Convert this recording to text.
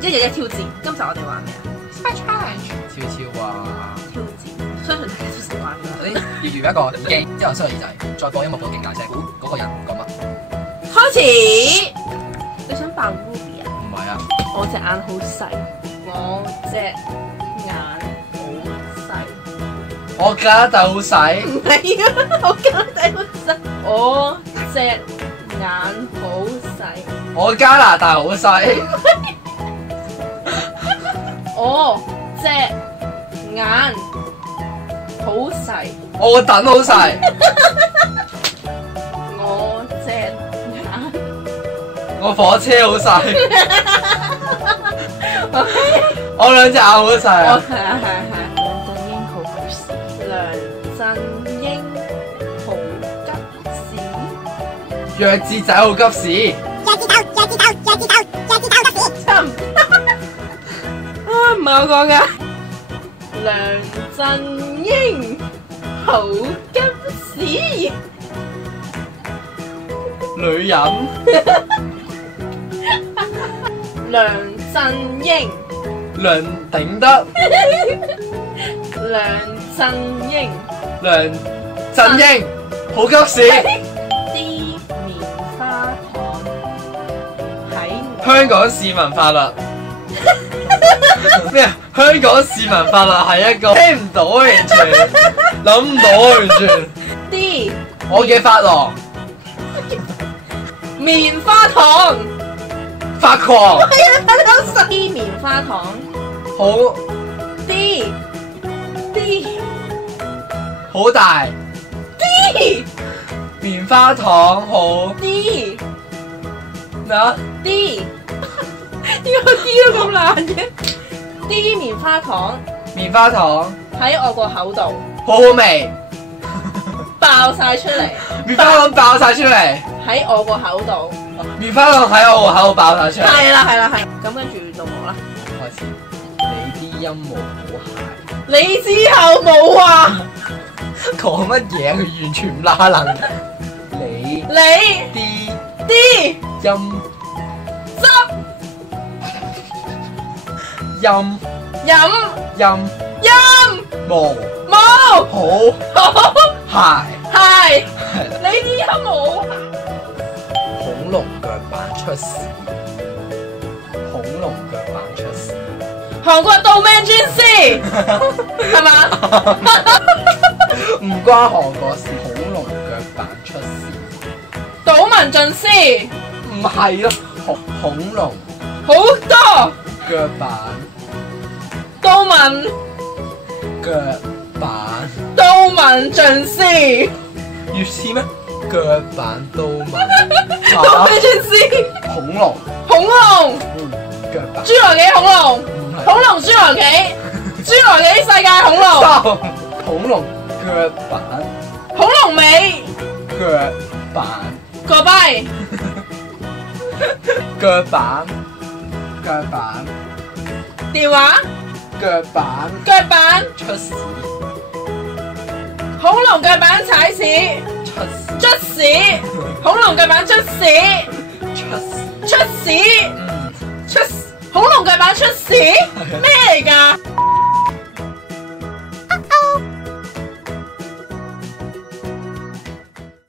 一日一挑戰。今集我哋玩咩啊 ？Spy Challenge。超超啊！挑戰，相信大家都識玩㗎啦。你要預一個耳機，之後塞個耳仔，再播音樂播勁大聲，估嗰個人講乜？開始。你想扮 Ruby 啊？唔係啊，我隻眼好細，我隻眼好細。我家底好細。唔係啊，我家底好細。我隻眼好細。我加拿大好細。我隻眼好細。我個等好細。我隻眼。我火車好細。我兩隻眼好細啊！係啊係啊係啊！梁振英好急屎。弱智仔好急屎。差唔多。啊，唔係我講㗎。梁振英好急屎。女人。梁振英。梁頂得。梁振英。梁振英好急屎。啲棉花糖喺香港市民法律。咩啊？香港市民法律係一個聽唔到，完全諗唔到，完全。啲我嘅髮廊棉花糖。發狂。啲棉花糖。好啲好大。啲棉花糖好啲咩啊？啲，點解啲都咁難嘅？啲棉花糖棉花糖喺我個口度好好味。爆晒出嚟。棉花糖爆晒出嚟。喺我個口度。棉花糖喺我個口度爆晒出嚟。係啦係啦係。咁跟住到我啦。開始，你啲音樂好鞋。你之後冇話。講乜嘢？佢完全唔拉能。你啲音汁音飲毛冇好鞋。係係啦。你啲音冇恐龍腳板出事。恐龍腳板出事。韓國道命專師係嘛？唔關韓國事。恐龍腳板出事。賭文盡師唔係咯，恐龍好多。腳板道文腳板道文盡師要似咩？腳板刀文道命專師恐龍恐龍腳板侏羅紀恐龍唔係恐龍侏羅紀侏羅紀世界恐龍收恐龍腳板恐龍尾腳板個跛腳板腳板電話腳板腳板出屎恐龍腳板踩屎出屎捽屎恐龍腳板捽屎出屎出屎出恐龍腳板出屎咩嚟㗎？